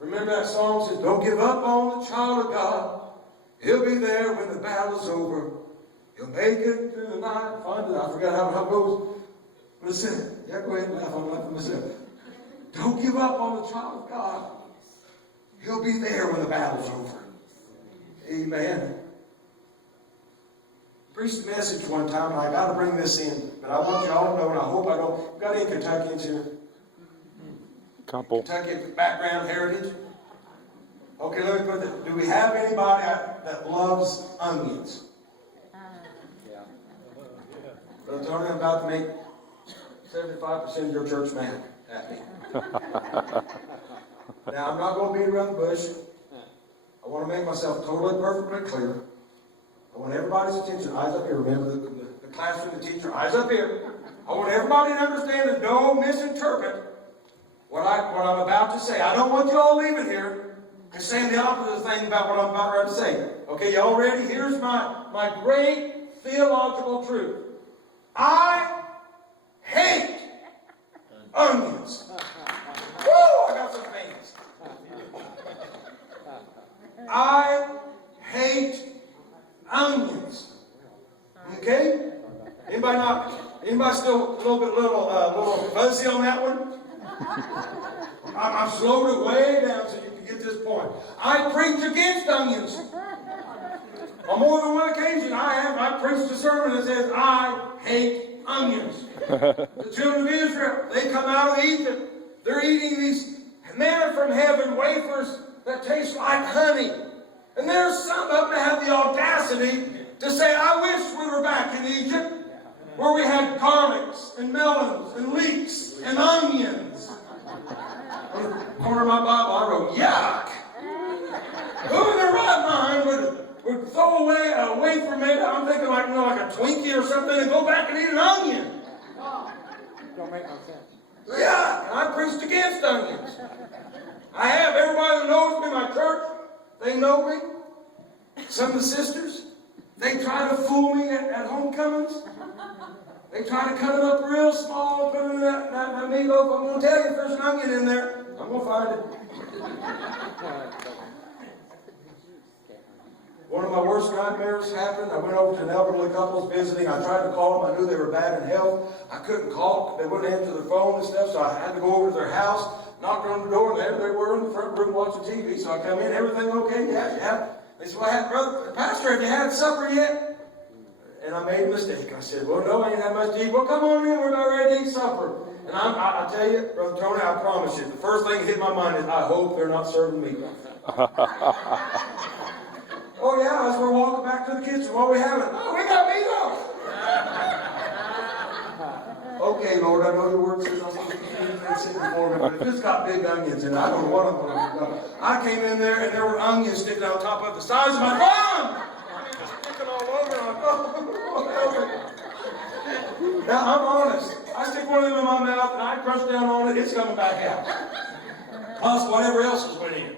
Remember that song says, don't give up on the child of God. He'll be there when the battle's over. He'll make it through the night. Find it. I forgot how it goes. But it said, yeah, go ahead and laugh. I'm laughing myself. Don't give up on the child of God. He'll be there when the battle's over. Amen. Preached a message one time, and I got to bring this in, but I want you all to know, and I hope I don't. Got any Kentuckians here? Couple. Kentucky background, heritage. Okay, let me put that. Do we have anybody that loves onions? Yeah. Brother Tony, I'm about to make 75% of your church mad at me. Now, I'm not going to beat around the bush. I want to make myself totally perfectly clear. I want everybody's attention. Eyes up here. Remember the classroom, the teacher. Eyes up here. I want everybody to understand and don't misinterpret what I'm about to say. I don't want you all leaving here and saying the opposite thing about what I'm about to say. Okay, y'all ready? Here's my great theological truth. I hate onions. Woo! I got some fans. I hate onions. Okay? Anybody still a little fuzzy on that one? I've slowed it way down so you can get this point. I preach against onions. On more than one occasion, I preached a sermon that says, I hate onions. The children of Israel, they come out of Egypt. They're eating these manna from heaven wafers that taste like honey. And there's some of them that have the audacity to say, I wish we were back in Egypt, where we had garlics and melons and leeks and onions. On the corner of my Bible, I wrote, yuck. Who in their right mind would throw away a wafer made of, I'm thinking like a Twinkie or something, and go back and eat an onion? Don't make no sense. Yeah, and I preached against onions. I have. Everybody that knows me in my church, they know me. Some of the sisters, they try to fool me at homecomings. They try to cut it up real small, put it in that meatloaf. I'm going to tell you if there's an onion in there, I'm going to find it. One of my worst nightmares happened. I went over to an elderly couple's visiting. I tried to call them. I knew they were bad in health. I couldn't call. They wouldn't answer their phone and stuff, so I had to go over to their house, knock on the door, and there they were in the front room watching TV. So I come in, everything okay? Yeah. They said, well, brother, Pastor, have you had supper yet? And I made a mistake. I said, well, no, I ain't had much to eat. Well, come on in. We're about ready to eat supper. And I tell you, Brother Tony, I promise you, the first thing that hit my mind is, I hope they're not serving meat. Oh, yeah, as we're walking back to the kitchen, what are we having? Oh, we got meatloaf. Okay, Lord, I know your word says I'm supposed to keep anything sitting before me, but if it's got big onions in it, I don't know what I'm going to do. I came in there, and there were onions sticking out top of the sides of my bun. Sticking all over. Now, I'm honest. I stick one of them in my mouth, and I crush down on it, it's coming back out. Plus whatever else is went in.